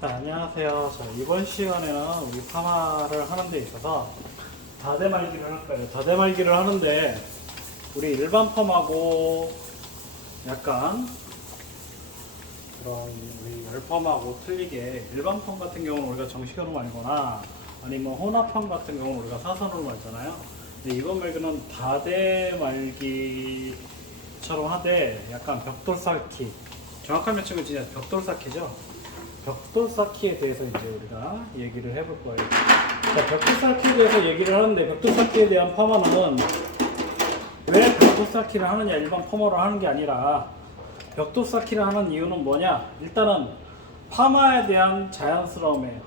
안녕하세요. 이번 시간에는 우리 파마를 하는 데 있어서 다대말기를 할 거예요. 다대말기를 하는데 우리 일반 펌하고 약간 그런 우리 열펌하고 틀리게 일반 펌 같은 경우는 우리가 정식으로 말거나 아니면 혼합 펌 같은 경우는 우리가 사선으로 말잖아요. 근데 이번 말기는 다대말기처럼 하되 약간 벽돌 쌓기, 정확한 명칭은 진짜 벽돌 쌓기죠. 벽돌 쌓기에 대해서 이제 우리가 얘기를 해볼 거예요. 자, 벽돌 쌓기에 대해서 얘기를 하는데, 벽돌 쌓기에 대한 파마는 왜 벽돌 쌓기를 하느냐, 일반 파마를 하는 게 아니라 벽돌 쌓기를 하는 이유는 뭐냐? 일단은 파마에 대한 자연스러움이에요.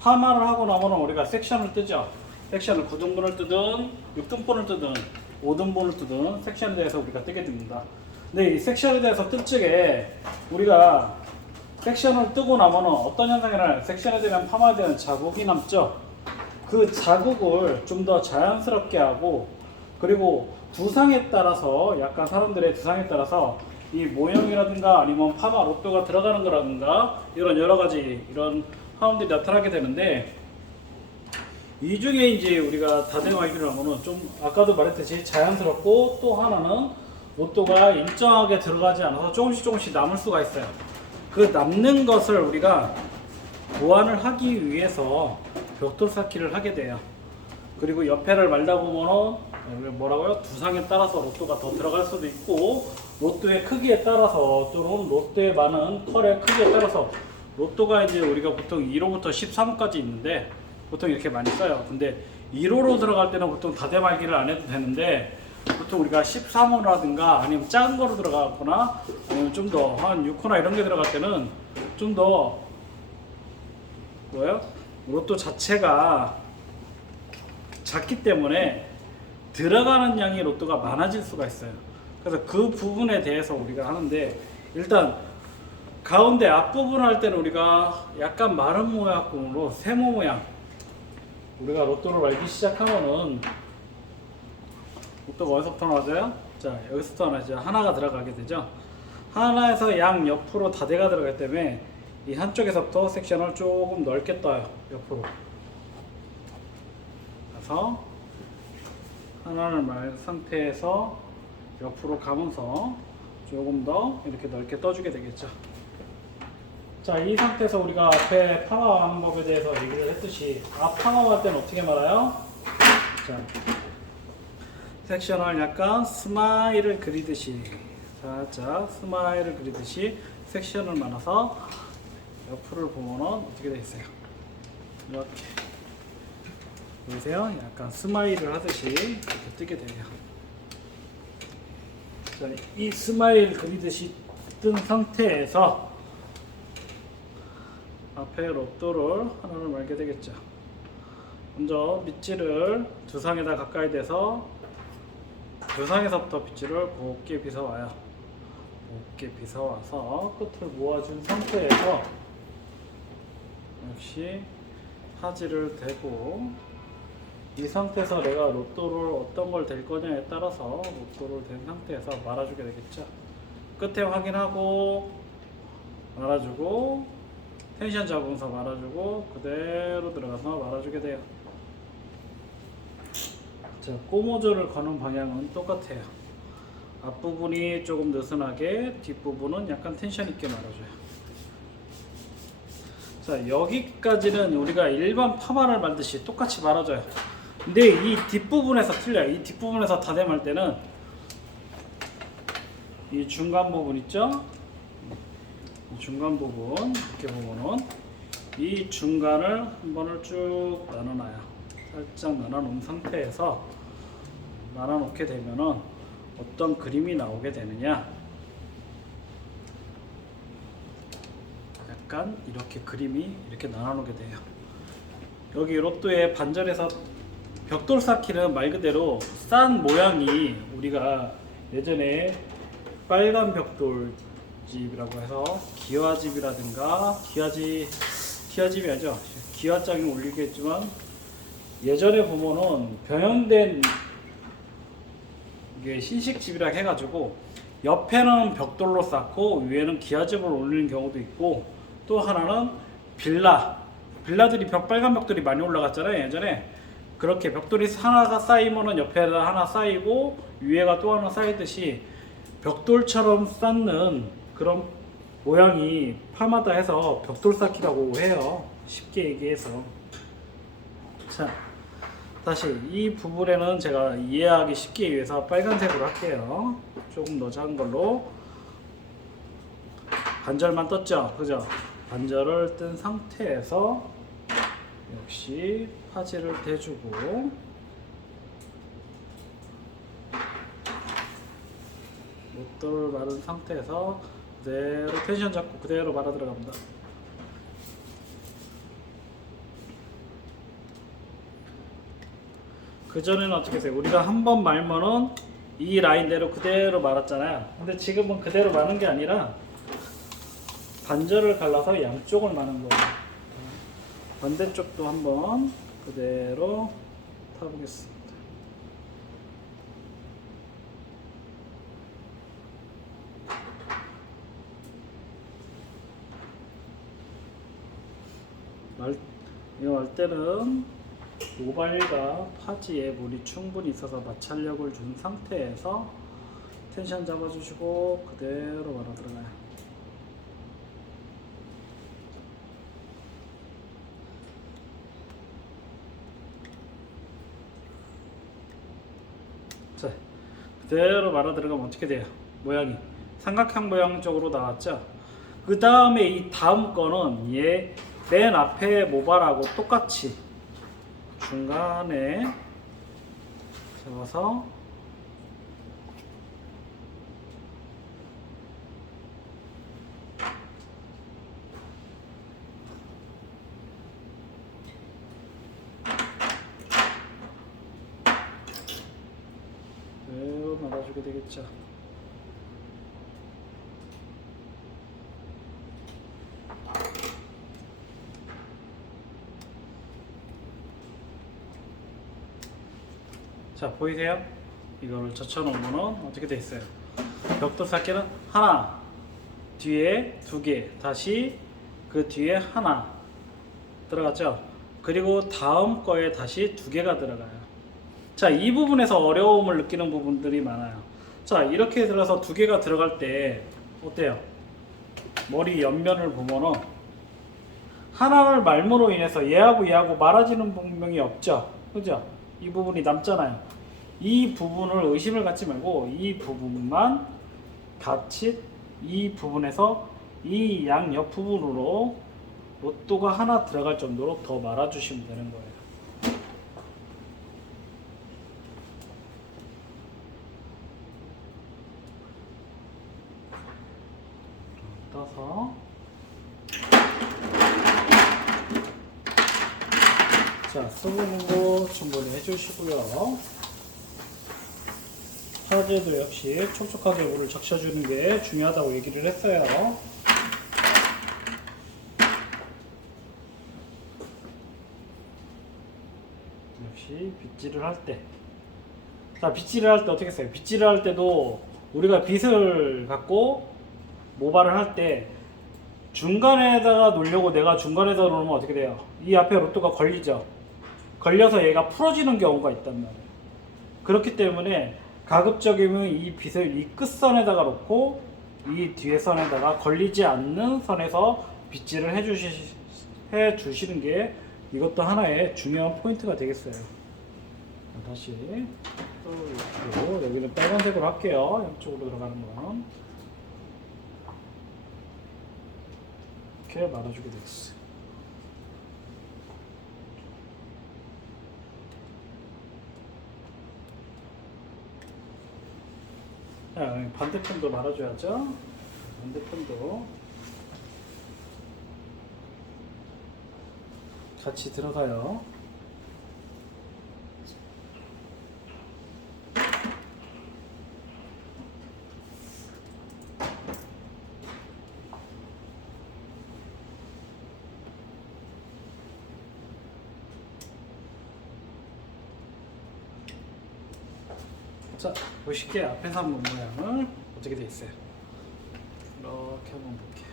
파마를 하고 나면 우리가 섹션을 뜨죠. 섹션을 9등분을 뜨든 6등분을 뜨든 5등분을 뜨든 섹션에 대해서 우리가 뜨게 됩니다. 근데 이 섹션에 대해서 뜰 적에 우리가 섹션을 뜨고 나면 어떤 현상이 일어나요? 섹션에 대한 파마에 대한 자국이 남죠. 그 자국을 좀 더 자연스럽게 하고, 그리고 두상에 따라서 약간 사람들의 두상에 따라서 이 모형이라든가 아니면 파마 로또가 들어가는 거라든가 이런 여러 가지 이런 파마들이 나타나게 되는데, 이 중에 이제 우리가 다대말기를 하면은 좀 아까도 말했듯이 자연스럽고, 또 하나는 로또가 일정하게 들어가지 않아서 조금씩 남을 수가 있어요. 그 남는 것을 우리가 보완을 하기 위해서 벽돌 쌓기를 하게 돼요. 그리고 옆에를 말다 보면은 뭐라고요? 두상에 따라서 로또가 더 들어갈 수도 있고, 로또의 크기에 따라서 또는 로또의 많은 컬의 크기에 따라서 로또가 이제 우리가 보통 2호부터 13호까지 있는데 보통 이렇게 많이 써요. 근데 1호로 들어갈 때는 보통 다대말기를 안 해도 되는데, 보통 우리가 13호라든가 아니면 작은 거로 들어가거나 아니면 좀 더 한 6호나 이런 게 들어갈 때는 좀 더 뭐예요? 로또 자체가 작기 때문에 들어가는 양의 로또가 많아질 수가 있어요. 그래서 그 부분에 대해서 우리가 하는데, 일단 가운데 앞부분 할 때는 우리가 약간 마른 모양으로 세모 모양, 우리가 로또를 말기 시작하면은 로또가 어디서부터 나와져요? 자, 여기서부터 나와져. 하나가 들어가게 되죠. 하나에서 양 옆으로 다대가 들어가기 때문에 이 한쪽에서부터 섹션을 조금 넓게 떠요. 옆으로. 그래서 하나를 말 상태에서 옆으로 가면서 조금 더 이렇게 넓게 떠주게 되겠죠. 자, 이 상태에서 우리가 앞에 파마 방법에 대해서 얘기를 했듯이, 앞 파마할 때는 어떻게 말아요? 자, 섹션을 약간 스마일을 그리듯이, 살짝 스마일을 그리듯이 섹션을 말아서 옆을 보면은 어떻게 되어 있어요? 이렇게 보이세요? 약간 스마일을 하듯이 이렇게 뜨게 돼요. 자, 이 스마일 그리듯이 뜬 상태에서 앞에 로또를 하나를 말게 되겠죠. 먼저 밑줄을 두상에다 가까이 대서 두상에서부터 빗줄을 곱게 빗어와요. 곱게 빗어와서 끝을 모아준 상태에서 역시 하지를 대고, 이 상태에서 내가 로또를 어떤 걸 댈 거냐에 따라서 로또를 댄 상태에서 말아주게 되겠죠. 끝에 확인하고 말아주고, 텐션 잡으면서 말아주고, 그대로 들어가서 말아주게 돼요. 자, 꼬모조를 거는 방향은 똑같아요. 앞부분이 조금 느슨하게, 뒷부분은 약간 텐션 있게 말아줘요. 자, 여기까지는 우리가 일반 파마를 말듯이 똑같이 말아줘요. 근데 이 뒷부분에서 틀려요. 이 뒷부분에서 다듬을 때는 이 중간 부분 있죠? 이 중간 부분 이렇게 보면은 이 중간을 한 번을 쭉 나눠놔요. 살짝 나눠놓은 상태에서 나눠놓게 되면은 어떤 그림이 나오게 되느냐, 약간 이렇게 그림이 이렇게 나눠놓게 돼요. 여기 로또의 반절에서 벽돌 쌓기는 말 그대로 싼 모양이, 우리가 예전에 빨간 벽돌집이라고 해서 기와집이라든가 기와집이 아니죠, 기와장이 올리겠지만, 예전에 보면은 변형된 이게 신식집이라 해가지고 옆에는 벽돌로 쌓고 위에는 기와집을 올리는 경우도 있고, 또 하나는 빌라들이 빨간 벽돌이 많이 올라갔잖아요 예전에. 그렇게 벽돌이 하나가 쌓이면은 옆에다 하나 쌓이고 위에가 또 하나 쌓이듯이 벽돌처럼 쌓는 그런 모양이 파마다 해서 벽돌 쌓기라고 해요. 쉽게 얘기해서. 자, 다시 이 부분에는 제가 이해하기 쉽게 위해서 빨간색으로 할게요. 조금 더 작은 걸로. 반절만 떴죠? 그죠? 반절을 뜬 상태에서 역시 파지를 대주고 못돌을 마른 상태에서 그대로 텐션 잡고 그대로 말아 들어갑니다. 그전에는 어떻게 했어요? 우리가 한 번 말면은 이 라인대로 그대로 말았잖아요. 근데 지금은 그대로 마는 게 아니라 반절을 갈라서 양쪽을 마는 거예요. 반대쪽도 한번 그대로 타보겠습니다. 이거 할 때는 모발과 파지에 물이 충분히 있어서 마찰력을 준 상태에서 텐션 잡아주시고 그대로 말아 들어가요. 자, 그대로 말아 들어가면 어떻게 돼요? 모양이 삼각형 모양 쪽으로 나왔죠? 그 다음에 이 다음 거는 얘 맨 앞에 모발하고 똑같이 중간에 잡아서 그대로 말아주게 되겠죠. 자, 보이세요? 이거를 젖혀놓으면 어떻게 돼 있어요? 벽돌 쌓기는 하나, 뒤에 두 개, 다시 그 뒤에 하나 들어갔죠? 그리고 다음 거에 다시 두 개가 들어가요. 자, 이 부분에서 어려움을 느끼는 부분들이 많아요. 자, 이렇게 들어서 두 개가 들어갈 때 어때요? 머리 옆면을 보면은 하나를 말므로 인해서 얘하고 말아지는 분명히 없죠? 그죠? 이 부분이 남잖아요. 이 부분을 의심을 갖지 말고 이 부분만 같이 이 부분에서 이 양 옆 부분으로 로또가 하나 들어갈 정도로 더 말아주시면 되는 거예요. 떠서 자, 수분도 충분히 해주시고요. 파제도 역시 촉촉하게 물을 적셔주는 게 중요하다고 얘기를 했어요. 역시 빗질을 할 때, 자, 빗질을 할 때 어떻게 했어요? 빗질을 할 때도 우리가 빗을 갖고 모발을 할 때 중간에다가 놓으려고 내가 중간에다 놓으면 어떻게 돼요? 이 앞에 로또가 걸리죠. 걸려서 얘가 풀어지는 경우가 있단 말이에요. 그렇기 때문에 가급적이면 이 빗을 이 끝선에다가 놓고 이 뒤에 선에다가 걸리지 않는 선에서 빗질을 해주시는 게 이것도 하나의 중요한 포인트가 되겠어요. 다시 또 여기는 빨간색으로 할게요. 양쪽으로 들어가는 건 이렇게 말아주게 되겠어요. 자, 반대편도 말아줘야죠. 반대편도 같이 들어가요. 자, 보실게요. 앞에서 한번 모양을 어떻게 돼 있어요. 이렇게 한번 볼게요.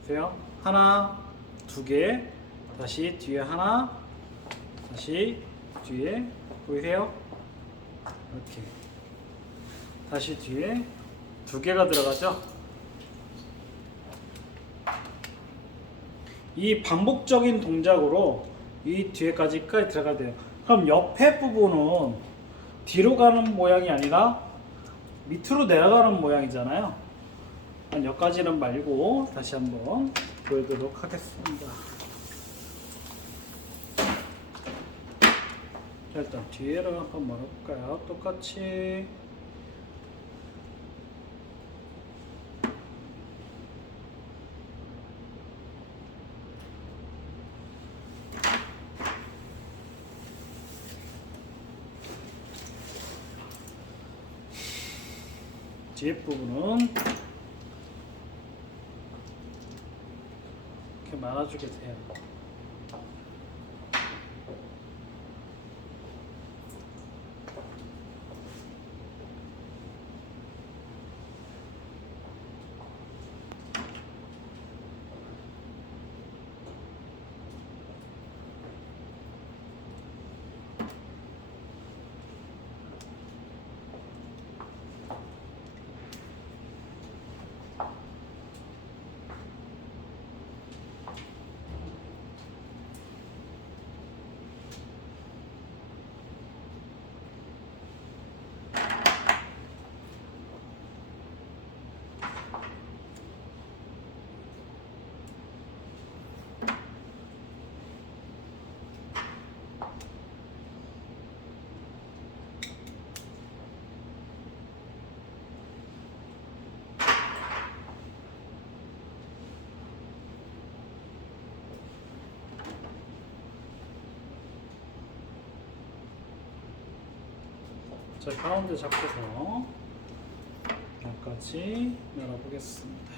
보세요. 하나, 두 개, 다시 뒤에 하나, 다시 뒤에, 보이세요? 이렇게 다시 뒤에 두 개가 들어가죠. 이 반복적인 동작으로 이 뒤에까지까지 들어가야 돼요. 그럼 옆에 부분은 뒤로 가는 모양이 아니라 밑으로 내려가는 모양이잖아요. 여기까지는 말고 다시 한번 보여드리도록 하겠습니다. 자, 일단 뒤에를 한번 말아볼까요? 똑같이 뒤에 부분은 이렇게 말아주게 돼요. 자, 가운데 잡고서 여기까지 열어보겠습니다.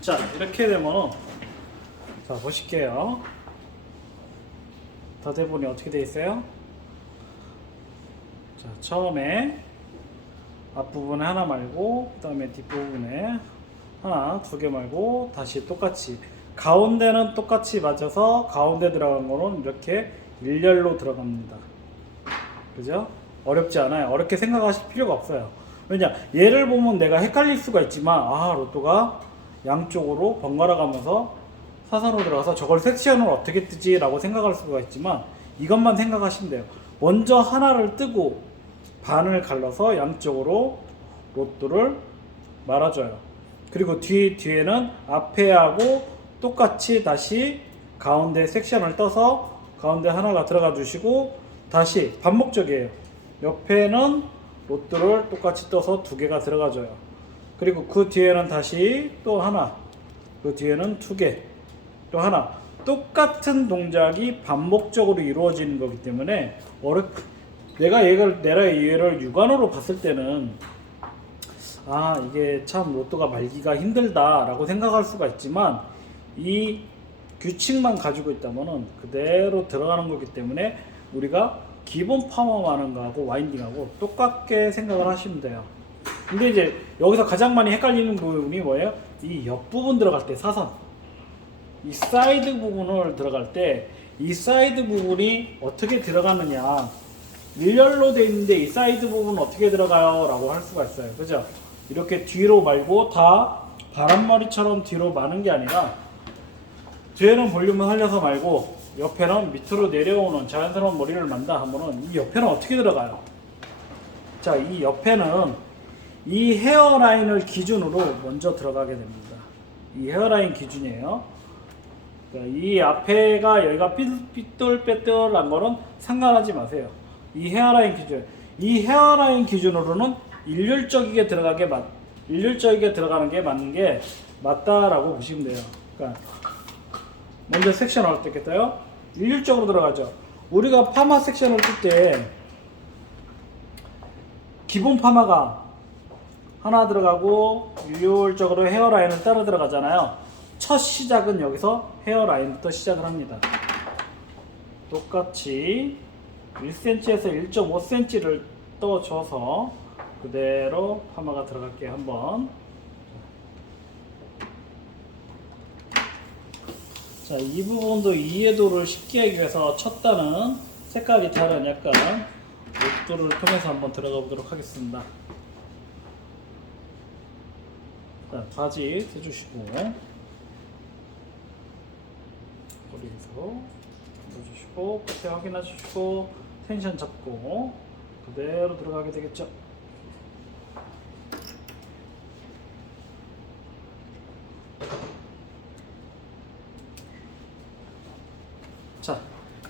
자, 이렇게 되면 자, 보실게요. 더대본이 어떻게 되어 있어요? 자, 처음에 앞부분에 하나 말고 그 다음에 뒷부분에 하나, 두 개 말고 다시 똑같이 가운데는 똑같이 맞춰서 가운데 들어간 거는 이렇게 일렬로 들어갑니다. 그죠? 어렵지 않아요. 어렵게 생각하실 필요가 없어요. 왜냐, 얘를 보면 내가 헷갈릴 수가 있지만 로또가 양쪽으로 번갈아 가면서 사선으로 들어가서 저걸 섹션을 어떻게 뜨지? 라고 생각할 수가 있지만 이것만 생각하시면 돼요. 먼저 하나를 뜨고 반을 갈라서 양쪽으로 로또를 말아줘요. 그리고 뒤에는 앞에하고 똑같이 다시 가운데 섹션을 떠서 가운데 하나가 들어가 주시고 다시 반복적이에요. 옆에는 로또를 똑같이 떠서 두 개가 들어가줘요. 그리고 그 뒤에는 다시 또 하나, 그 뒤에는 두 개, 또 하나. 똑같은 동작이 반복적으로 이루어지는 거기 때문에 내가 얘를 육안으로 봤을 때는 이게 참 로또가 말기가 힘들다 라고 생각할 수가 있지만 이 규칙만 가지고 있다면 그대로 들어가는 거기 때문에 우리가 기본 파마하는 거하고 와인딩하고 똑같게 생각을 하시면 돼요. 근데 이제 여기서 가장 많이 헷갈리는 부분이 뭐예요? 이 옆부분 들어갈 때 사선, 이 사이드 부분을 들어갈 때 이 사이드 부분이 어떻게 들어가느냐, 일렬로 돼 있는데 이 사이드 부분은 어떻게 들어가요? 라고 할 수가 있어요. 그죠? 이렇게 뒤로 말고 다 바람머리처럼 뒤로 마는 게 아니라 뒤에는 볼륨을 살려서 말고 옆에는 밑으로 내려오는 자연스러운 머리를 만다 하면은 이 옆에는 어떻게 들어가요? 자, 이 옆에는 이 헤어라인을 기준으로 먼저 들어가게 됩니다. 이 헤어라인 기준이에요. 이 앞에가 여기가 삐뚤빼뚤한 거는 상관하지 마세요. 이 헤어라인 기준, 이 헤어라인 기준으로는 일률적이게 들어가는 게 맞는 게 맞다라고 보시면 돼요. 그러니까 먼저 섹션을 어떻게 했어요? 일률적으로 들어가죠. 우리가 파마 섹션을 뜰 때 기본 파마가 하나 들어가고 일률적으로 헤어라인을 따라 들어가잖아요. 첫 시작은 여기서 헤어라인부터 시작을 합니다. 똑같이 1cm에서 1.5cm를 떠줘서 그대로 파마가 들어갈게요. 한번 자, 이 부분도 이해도를 쉽게 하기 위해서 첫 단은 색깔이 다른 약간 로또를 통해서 한번 들어가 보도록 하겠습니다. 자, 바지 대주시고 머리에서 넣어주시고 끝에 확인해 주시고 텐션 잡고 그대로 들어가게 되겠죠. 자,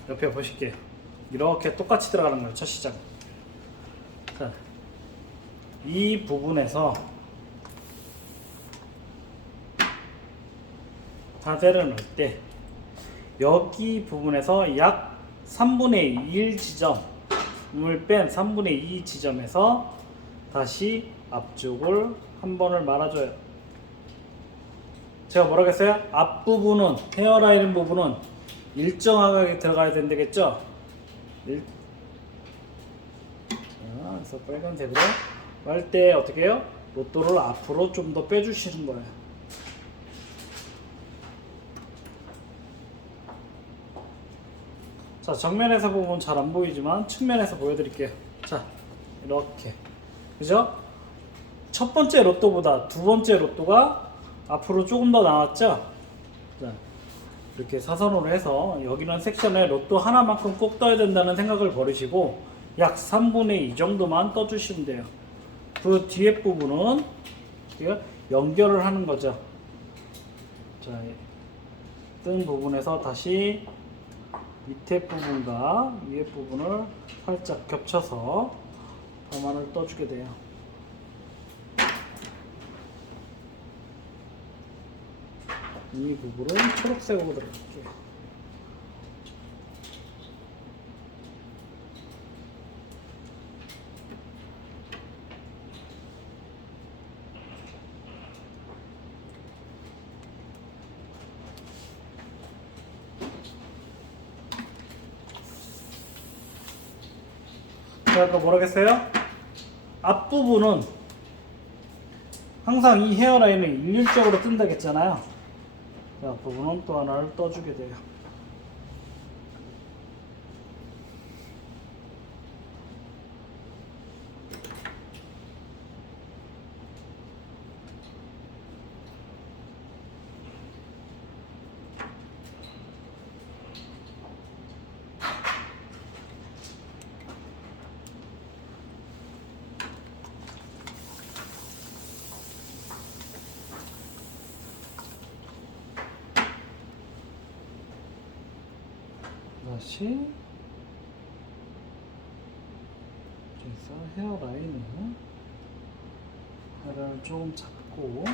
옆에 보실게요. 이렇게 똑같이 들어가는 거예요. 첫 시작. 자, 이 부분에서 다대를 넣을 때 여기 부분에서 약 3분의 1 지점을 뺀 3분의 2 지점에서 다시 앞쪽을 한 번을 말아줘요. 제가 뭐라고 했어요? 앞부분은 헤어라인 부분은 일정하게 들어가야 된다겠죠? 자, 그래서 빨간색으로 할 때 어떻게 해요? 로또를 앞으로 좀 더 빼주시는 거예요. 자, 정면에서 보면 잘 안 보이지만 측면에서 보여드릴게요. 자, 이렇게 그죠? 첫 번째 로또보다 두 번째 로또가 앞으로 조금 더 나왔죠? 자, 이렇게 사선으로 해서 여기는 섹션에 로또 하나만큼 꼭 떠야 된다는 생각을 버리시고 약 3분의 2 정도만 떠주시면 돼요. 그 뒤에 부분은 연결을 하는 거죠. 자, 뜬 부분에서 다시 밑에 부분과 위에 부분을 살짝 겹쳐서 가만을 떠주게 돼요. 이 부분은 초록색으로 들어갈게요. 제가 아까 뭐라고 했어요? 앞부분은 항상 이 헤어라인은 일률적으로 뜬다고 했잖아요. 이 앞부분은 또 하나를 떠주게 돼요. 다시 그래서 헤어라인을 조금 잡고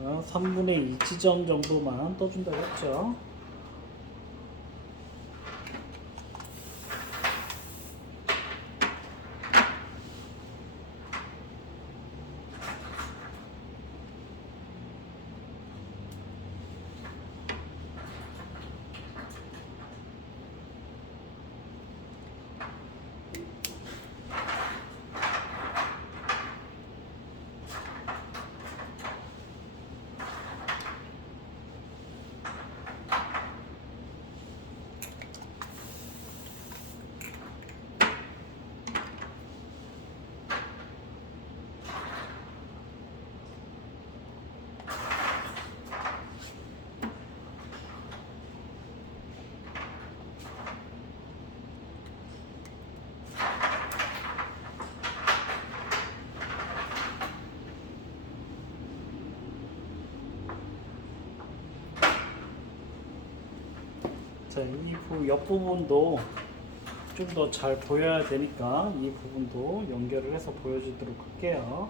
3분의 2 지점 정도만 떠준다고 했죠. 자, 이 옆부분도 좀 더 잘 보여야 되니까 이 부분도 연결을 해서 보여주도록 할게요.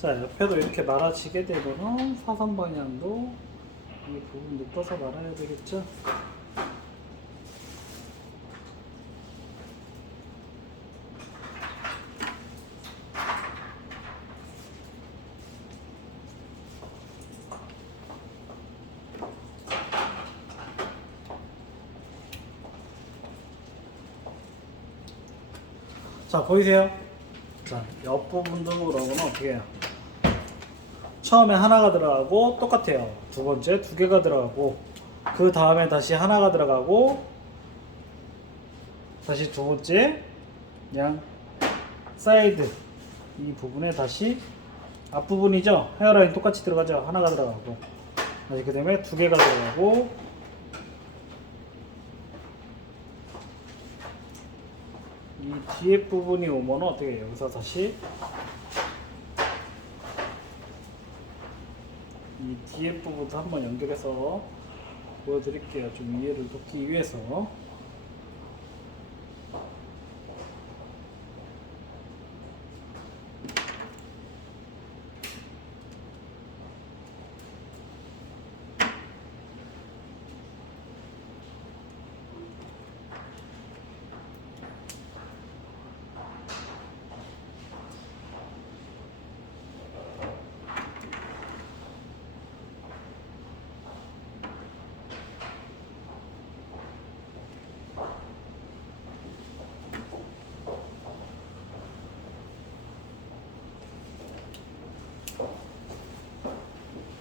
자, 옆에도 이렇게 말아지게 되면은 사선 방향도 이 부분 높아서 말아야 되겠죠? 자, 보이세요? 자, 옆부분도 그러면 어떻게 해요? 처음에 하나가 들어가고 똑같아요. 두 번째 두 개가 들어가고, 그 다음에 다시 하나가 들어가고, 다시 두 번째 양 사이드 이 부분에 다시 앞부분이죠. 헤어라인 똑같이 들어가죠. 하나가 들어가고, 다시 그 다음에 두 개가 들어가고, 이 뒤에 부분이 오면 어떻게 해요? 여기서 다시 이 뒤에 부분도 한번 연결해서 보여드릴게요. 좀 이해를 돕기 위해서.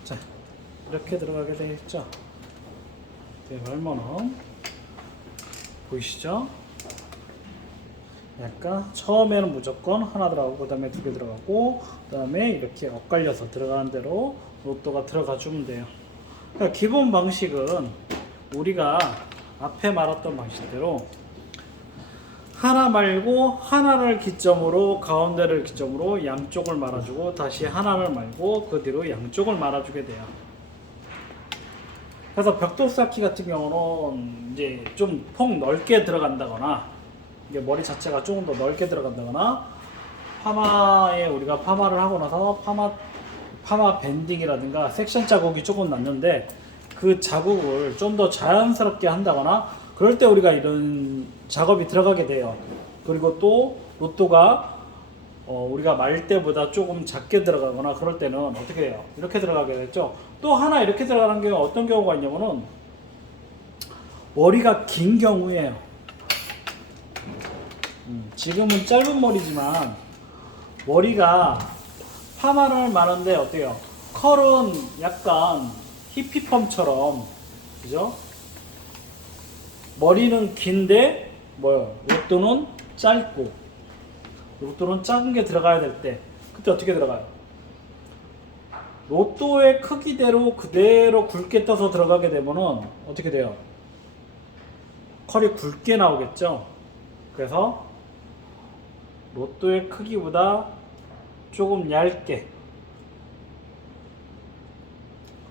자, 이렇게 들어가게 되겠죠. 네, 말모는 보이시죠? 약간 처음에는 무조건 하나 들어가고, 그 다음에 두 개 들어가고, 그 다음에 이렇게 엇갈려서 들어가는 대로 로또가 들어가 주면 돼요. 그러니까 기본 방식은 우리가 앞에 말했던 방식대로 하나 말고 하나를 기점으로, 가운데를 기점으로 양쪽을 말아주고, 다시 하나를 말고 그 뒤로 양쪽을 말아주게 돼요. 그래서 벽돌 쌓기 같은 경우는 이제 좀 폭 넓게 들어간다거나, 이게 머리 자체가 조금 더 넓게 들어간다거나, 파마에 우리가 파마를 하고 나서 파마 밴딩이라든가 섹션 자국이 조금 났는데 그 자국을 좀 더 자연스럽게 한다거나, 그럴 때 우리가 이런 작업이 들어가게 돼요. 그리고 또 로또가 우리가 말 때보다 조금 작게 들어가거나 그럴 때는 어떻게 해요? 이렇게 들어가게 됐죠. 또 하나 이렇게 들어가는 경우 어떤 경우가 있냐면은 머리가 긴 경우에요. 지금은 짧은 머리지만 머리가 파마를 많은데 어때요? 컬은 약간 히피펌처럼, 그죠? 머리는 긴데 로또는 짧고, 로또는 작은 게 들어가야 될 때 그때 어떻게 들어가요? 로또의 크기대로 그대로 굵게 떠서 들어가게 되면은 어떻게 돼요? 컬이 굵게 나오겠죠. 그래서 로또의 크기보다 조금 얇게,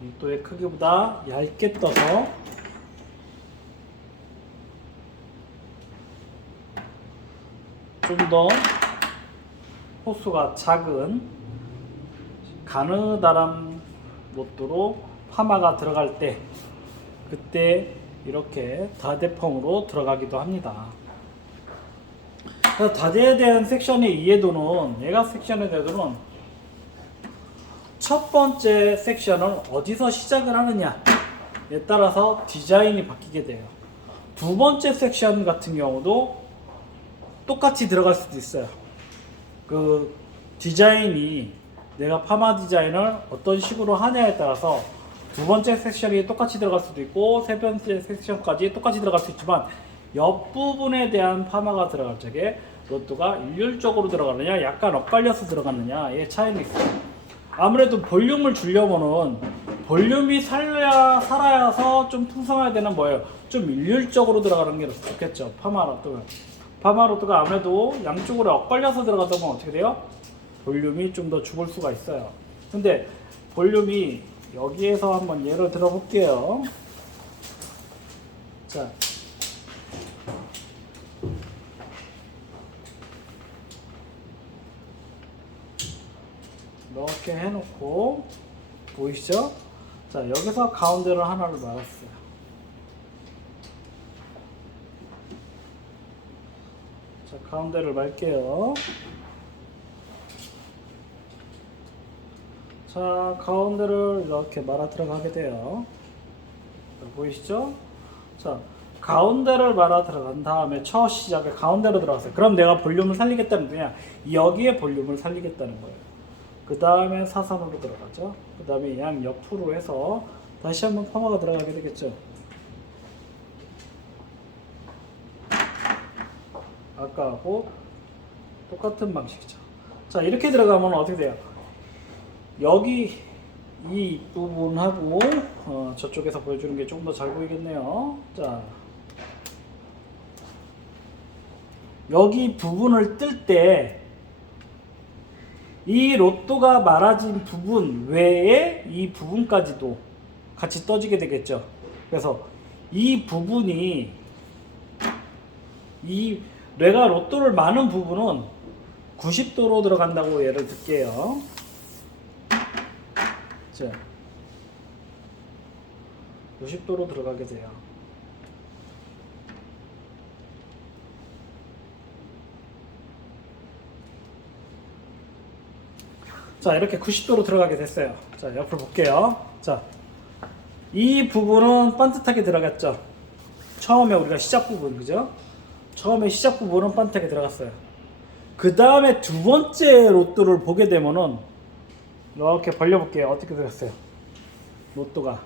로또의 크기보다 얇게 떠서 좀 더 호수가 작은 가느다란 로또로 파마가 들어갈 때, 그때 이렇게 다대펑으로 들어가기도 합니다. 그래서 다대에 대한 섹션의 이해도는, 얘가 섹션의 이해도는 첫 번째 섹션을 어디서 시작을 하느냐에 따라서 디자인이 바뀌게 돼요. 두 번째 섹션 같은 경우도 똑같이 들어갈 수도 있어요. 그 디자인이, 내가 파마 디자인을 어떤 식으로 하냐에 따라서 두 번째 섹션이 똑같이 들어갈 수도 있고 세 번째 섹션까지 똑같이 들어갈 수 있지만, 옆부분에 대한 파마가 들어갈 적에 로또가 일률적으로 들어가느냐 약간 엇갈려서 들어가느냐의 차이는 있어요. 아무래도 볼륨을 주려면은 볼륨이 살아야서 좀 풍성해야 되는 뭐예요? 좀 일률적으로 들어가는 게 좋겠죠. 파마 로또가 아무래도 양쪽으로 엇갈려서 들어가다 보면 어떻게 돼요? 볼륨이 좀 더 죽을 수가 있어요. 근데 볼륨이 여기에서 한번 예를 들어 볼게요. 자, 이렇게 해놓고 보이시죠? 자, 여기서 가운데로 하나를 말았어요. 자, 가운데를 말게요. 자, 가운데를 이렇게 말아 들어가게 돼요. 자, 보이시죠? 자, 가운데를 말아 들어간 다음에 첫 시작에 가운데로 들어갔어요. 그럼 내가 볼륨을 살리겠다는 거냐? 여기에 볼륨을 살리겠다는 거예요. 그 다음에 사선으로 들어가죠. 그 다음에 양 옆으로 해서 다시 한번 퍼머가 들어가게 되겠죠. 아까하고 똑같은 방식이죠. 자, 이렇게 들어가면 어떻게 돼요? 여기 이 부분하고 저쪽에서 보여주는 게 조금 더 잘 보이겠네요. 자, 여기 부분을 뜰 때 이 로또가 말아진 부분 외에 이 부분까지도 같이 떠지게 되겠죠. 그래서 이 부분이 내가 로또를 마는 부분은 90도로 들어간다고 예를 들게요. 자, 90도로 들어가게 돼요. 자, 이렇게 90도로 들어가게 됐어요. 자, 옆으로 볼게요. 자, 이 부분은 반듯하게 들어갔죠. 처음에 우리가 시작 부분, 그죠? 처음에 시작 부분은 반듯하게 들어갔어요. 그 다음에 두 번째 로또를 보게 되면은 이렇게 벌려볼게요. 어떻게 들어갔어요? 로또가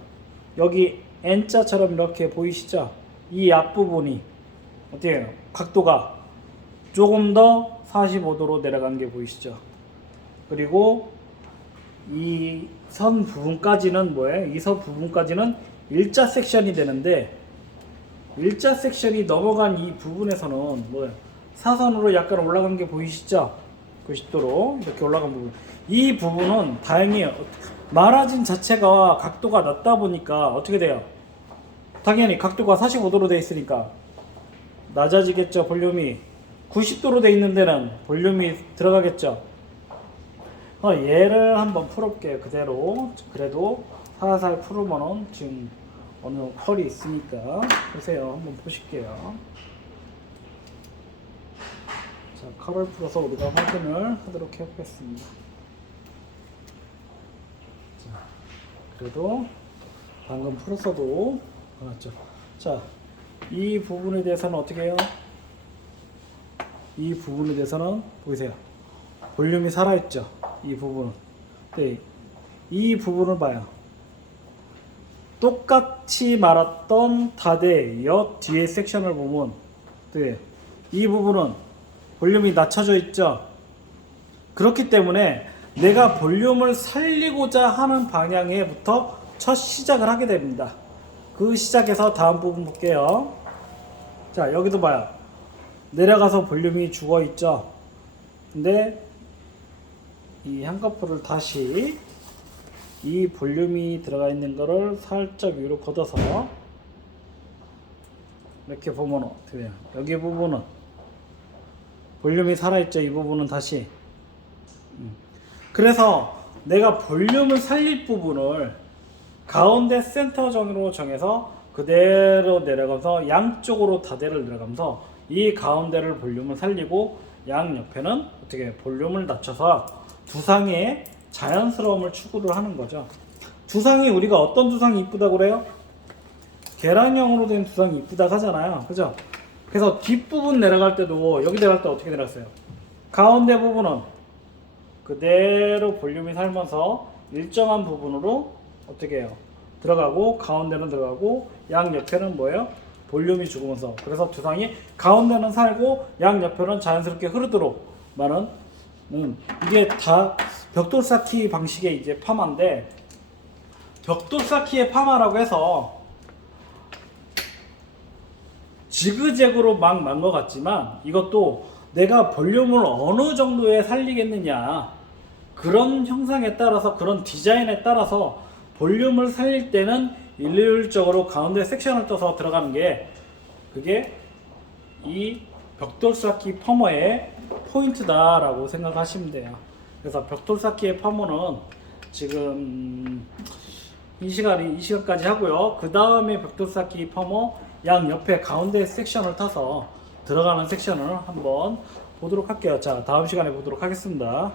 여기 N자처럼 이렇게 보이시죠? 이 앞부분이 어떻게 해요? 각도가 조금 더 45도로 내려간 게 보이시죠? 그리고 이 선 부분까지는 뭐예요? 이 선 부분까지는 일자 섹션이 되는데 일자 섹션이 넘어간 이 부분에서는 뭐예요? 사선으로 약간 올라간 게 보이시죠? 90도로 이렇게 올라간 부분. 이 부분은 다행히 말아진 자체가 각도가 낮다 보니까 어떻게 돼요? 당연히 각도가 45도로 되어 있으니까 낮아지겠죠. 볼륨이 90도로 되어 있는 데는 볼륨이 들어가겠죠. 얘를 한번 풀어볼게요. 그대로. 그래도 살살 풀으면은 지금 어느 컬이 있으니까 보세요. 한번 보실게요. 자, 컬을 풀어서 우리가 확인을 하도록 해보겠습니다. 자, 그래도 방금 풀었어도 맞죠. 자, 이 부분에 대해서는 어떻게 해요? 이 부분에 대해서는 보이세요. 볼륨이 살아있죠. 이 부분은. 네, 이 부분을 봐요. 똑같이 말았던 다대 옆 뒤에 섹션을 보면 네, 이 부분은 볼륨이 낮춰져 있죠. 그렇기 때문에 내가 볼륨을 살리고자 하는 방향에부터 첫 시작을 하게 됩니다. 그 시작에서 다음 부분 볼게요. 자, 여기도 봐요. 내려가서 볼륨이 죽어 있죠. 근데 이 한꺼풀을 다시 이 볼륨이 들어가 있는 거를 살짝 위로 걷어서 이렇게 보면 어떻게 돼요? 여기 부분은 볼륨이 살아있죠. 이 부분은 다시. 그래서 내가 볼륨을 살릴 부분을 가운데 센터정으로 정해서 그대로 내려가면서 양쪽으로 다대를 내려가면서 이 가운데를 볼륨을 살리고 양 옆에는 어떻게 볼륨을 낮춰서 두상의 자연스러움을 추구를 하는 거죠. 두상이 우리가 어떤 두상이 이쁘다고 그래요? 계란형으로 된 두상이 이쁘다고 하잖아요. 그죠? 그래서 뒷부분 내려갈 때도 여기 내려갈 때 어떻게 내려갔어요? 가운데 부분은 그대로 볼륨이 살면서 일정한 부분으로 어떻게 해요? 들어가고 가운데는 들어가고 양 옆에는 뭐예요? 볼륨이 죽으면서. 그래서 두상이 가운데는 살고 양 옆에는 자연스럽게 흐르도록 많은 이게 다 벽돌 쌓기 방식의 이제 파마인데, 벽돌 쌓기의 파마라고 해서 지그재그로 막 만 것 같지만 이것도 내가 볼륨을 어느 정도에 살리겠느냐, 그런 형상에 따라서 그런 디자인에 따라서 볼륨을 살릴 때는 일률적으로 가운데 섹션을 떠서 들어가는 게 그게 이 벽돌 쌓기 퍼머의 포인트다라고 생각하시면 돼요. 그래서 벽돌 쌓기의 퍼머는 지금 이 시간까지 하고요. 그 다음에 벽돌 쌓기 퍼머 양 옆에 가운데 섹션을 타서 들어가는 섹션을 한번 보도록 할게요. 자, 다음 시간에 보도록 하겠습니다.